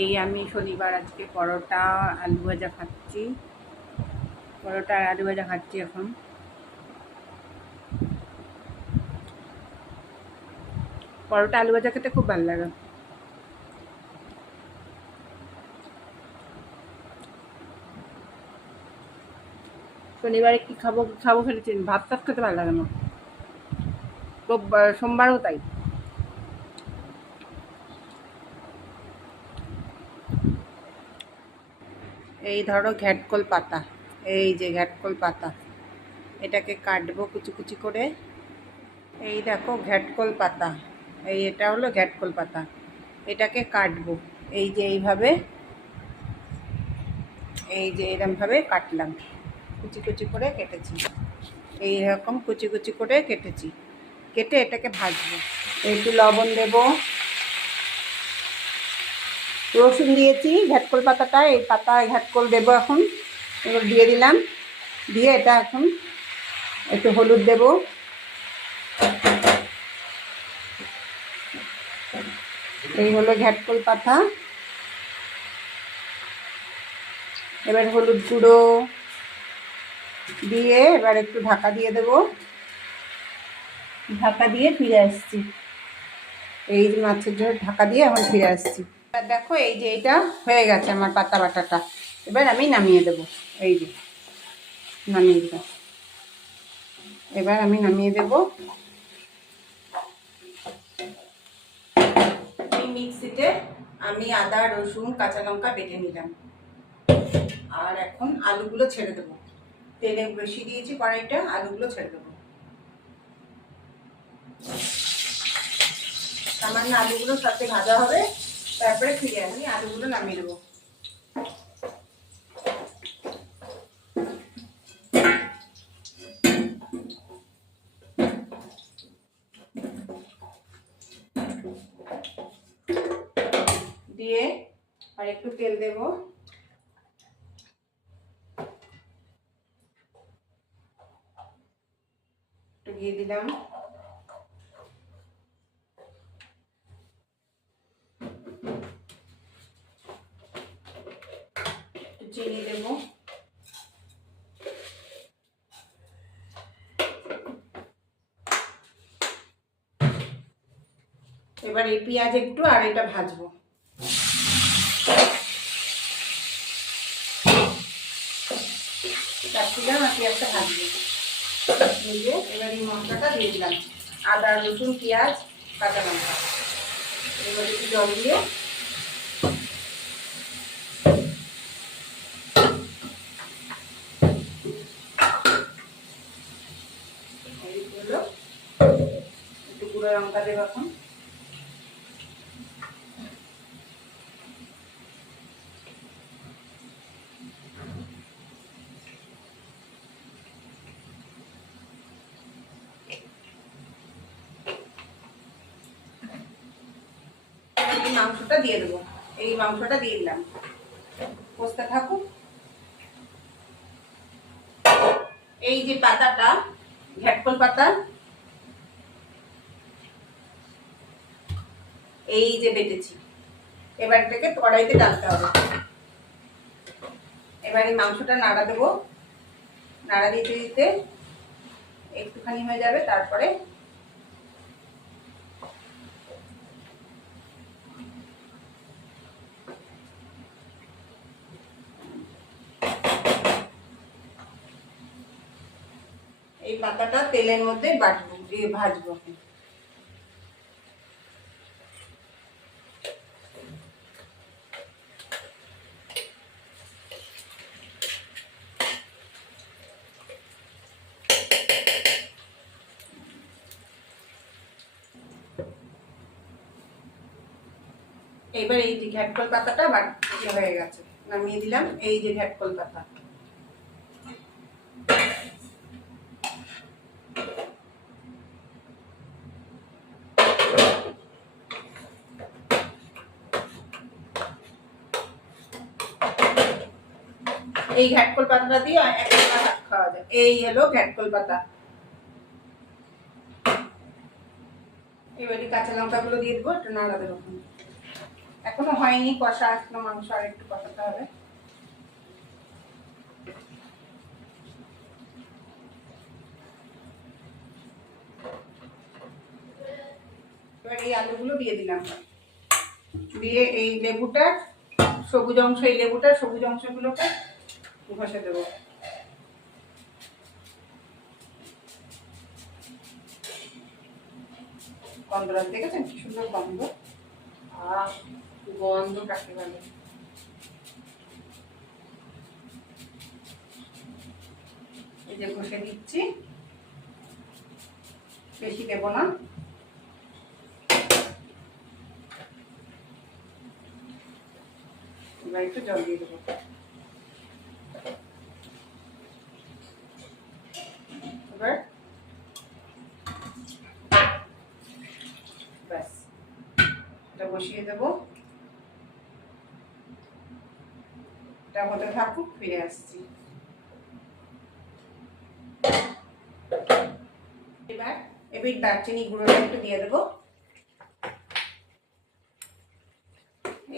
এই আমি শনিবার আজকে পরোটা, আলু ভাজা খাচ্ছি। পরোটা আর আলু ভাজা খাচ্ছি এখন। পরোটা, আলু ভাজা খেতে খুব ভালো লাগে। শনিবারে কি খাব খাব ফেলেছেন ভাত টাত খেতে ভালো লাগে না। সোমবারও তাই। এই ধরো ঘ্যাটকল পাতা, এই যে ঘ্যাটকল পাতা, এটাকে কাটবো কুচি কুচি করে। এই দেখো ঘ্যাটকল পাতা, এই এটা হলো ঘ্যাটকল পাতা, এটাকে কাটবো। এই যে এইভাবে, এই যে এরমভাবে কাটলাম, কুচি কুচি করে কেটেছি। এই রকম কুচি কুচি করে কেটেছি, কেটে এটাকে ভাজবো। একটু লবণ দেবো। রসুন দিয়েছি, ঘ্যাটকল পাতাটা, এই পাতায় ঘ্যাটকল দেবো এখন। এবার দিয়ে দিলাম। দিয়ে এটা এখন একটু হলুদ দেব। এই হলো ঘ্যাটকল পাতা। এবার হলুদ গুঁড়ো দিয়ে এবার একটু ঢাকা দিয়ে দেব। ঢাকা দিয়ে ফিরে আসছি। এই মাছের ঝোল, ঢাকা দিয়ে এখন ফিরে আসছি। এবার দেখো, এই যে এটা হয়ে গেছে আমার পাতা বাটাটা। এবার আমি নামিয়ে দেব। এই যে, নামিয়ে দিলাম। এবার আমি নামিয়ে দেব মিক্সিতে আমি আদা, রসুন, কাঁচা লঙ্কা বেটে নিলাম। আর এখন আলুগুলো ছেড়ে দেবো। তেলে বেশি দিয়েছি কড়াইটা, আলুগুলো ছেড়ে দেবো। সামান্য আলুগুলো সাথে ভাজা হবে। তারপরে ফিরে আমি আলুগুলো নামিয়ে দেবো দিয়ে আর একটু তেল দেব। একটু দিয়ে দিলাম। চিনি দেবো। এবার এই পেঁয়াজ একটু আর এটা ভাজবো। ক্যাপসিকাম আর পেঁয়াজটা ভাজবো। দিয়ে এবার এই মশলাটা দিয়ে দিলাম। আদা, রসুন, পেঁয়াজ, কাঁচা লঙ্কা। এবার একটু জল দিয়ে গুঁড়ো লঙ্কা দেবো এখন মাংসটা দিয়ে দেবো। এই মাংসটা দিয়ে দিলাম। কষতে থাকুক। এই যে পাতাটা ঘ্যাটকল পাতা। এই যে বেটেছি। এবার এটাকে কড়াইতে ডালতে হবে। এবার এই মাংসটা নাড়া দেবো। নাড়া দিতে দিতে একটুখানি হয়ে যাবে, তারপরে পাতাটা তেলের মধ্যে বাটবো, দিয়ে ভাজবো। এবার এই যে ঘ্যাটকল পাতাটা বাট ইয়ে হয়ে গেছে। নামিয়ে দিলাম, এই যে ঘ্যাটকল পাতা। এই ঘ্যাটকল পাতাটা দিয়ে একটা ভাত খাওয়া যায়। এই হলো ঘ্যাটকল পাতা। এবারে কাঁচা লঙ্কাগুলো দিয়ে দেবো, একটু নাড়া দেবো। এখনও হয়নি কষা, এখনও মাংস আর একটু কষাতে হবে। এই আলুগুলো দিয়ে দিলাম। দিয়ে এই লেবুটা, সবুজ অংশ, এই লেবুটা, সবুজ অংশগুলোকে ঘষে দেবো। গন্ধটা দেখেছেন? কি সুন্দর গন্ধ। আহ, গন্ধ কাকে বলে? এই যে ঘষে দিচ্ছি। বেশি দেবো না। এবার একটু জল দিয়ে দেবো এবার ব্যাস এটা বসিয়ে দেবো এটা থাকুক, ফিরে আসছি। এবার এবার দারচিনি গুঁড়োটা একটু দিয়ে দেবো।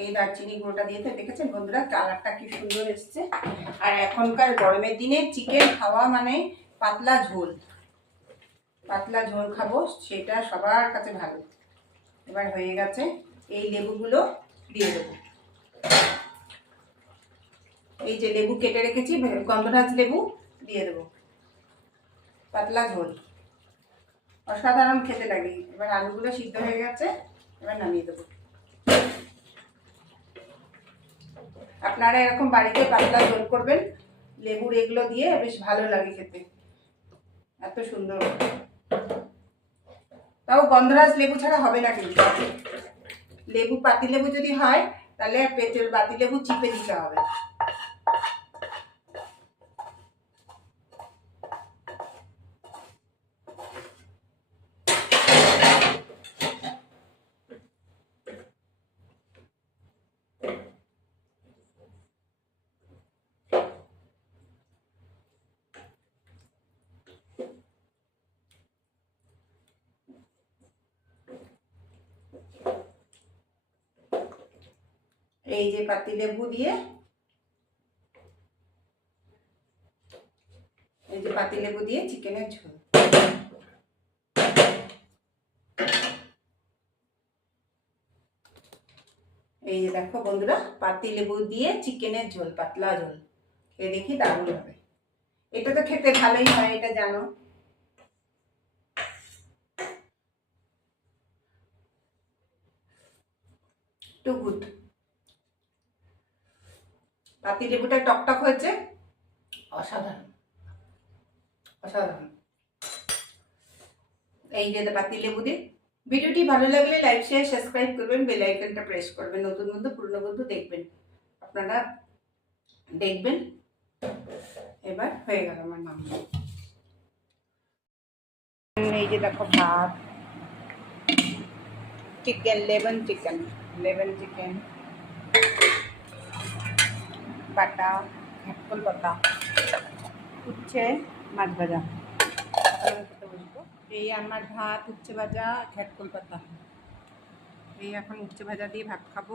এই দারচিনি গুঁড়োটা দিয়েতে দেখেছেন বন্ধুরা, কালারটা কি সুন্দর এসছে। আর এখনকার গরমের দিনে চিকেন খাওয়া মানে পাতলা ঝোল। পাতলা ঝোল খাব, সেটা সবার কাছে ভালো। এবার হয়ে গেছে, এই লেবুগুলো দিয়ে দেবো। এই যে লেবু কেটে রেখেছি গন্ধরাজ লেবু দিয়ে দেবো। পাতলা ঝোল। অসাধারণ খেতে লাগে। এবার আলুগুলো সিদ্ধ হয়ে গেছে, এবার নামিয়ে দেবো। আপনারা এরকম বাড়িতে পাতলা ঝোল করবেন, লেবুর এগুলো দিয়ে বেশ ভালো লাগে খেতে। এত সুন্দর। তাও গন্ধরাজ লেবু ছাড়া হবে না কিন্তু। লেবু পাতি লেবু যদি হয়, তাহলে পেটের বাতি লেবু চিপে দিতে হবে। এই যে পাতি লেবু দিয়ে এই যে পাতি লেবু দিয়ে চিকেনের ঝোল। এই যে দেখো বন্ধুরা, পাতি লেবু দিয়ে চিকেনের ঝোল, পাতলা ঝোল। এ দেখি দারুণ হবে। এটা তো খেতে ভালোই হয়, এটা জানো টু গুড পাতি লেবুটা টকটক হয়েছে। অসাধারণ। অসাধারণ। এই যে পাতি লেবু দিয়ে। ভিডিওটি ভালো লাগলে লাইক শেয়ার সাবস্ক্রাইব করবেন বেল আইকনটা প্রেস করবেন। নতুন বন্ধু পুরনো বন্ধু দেখবেন। আপনারা দেখবেন। এবার হয়ে গেল আমার নাম। এই যে দেখো ভাত। Chicken lemon chicken lemon chicken বাটা ঘাটকল বাটা, উচ্ছে মাছ ভাজা। বসবো। এই আমার ভাত, উচ্ছে ভাজা ঘাটকল পাতা এই এখন উচ্ছে ভাজা দিয়ে ভাত খাব।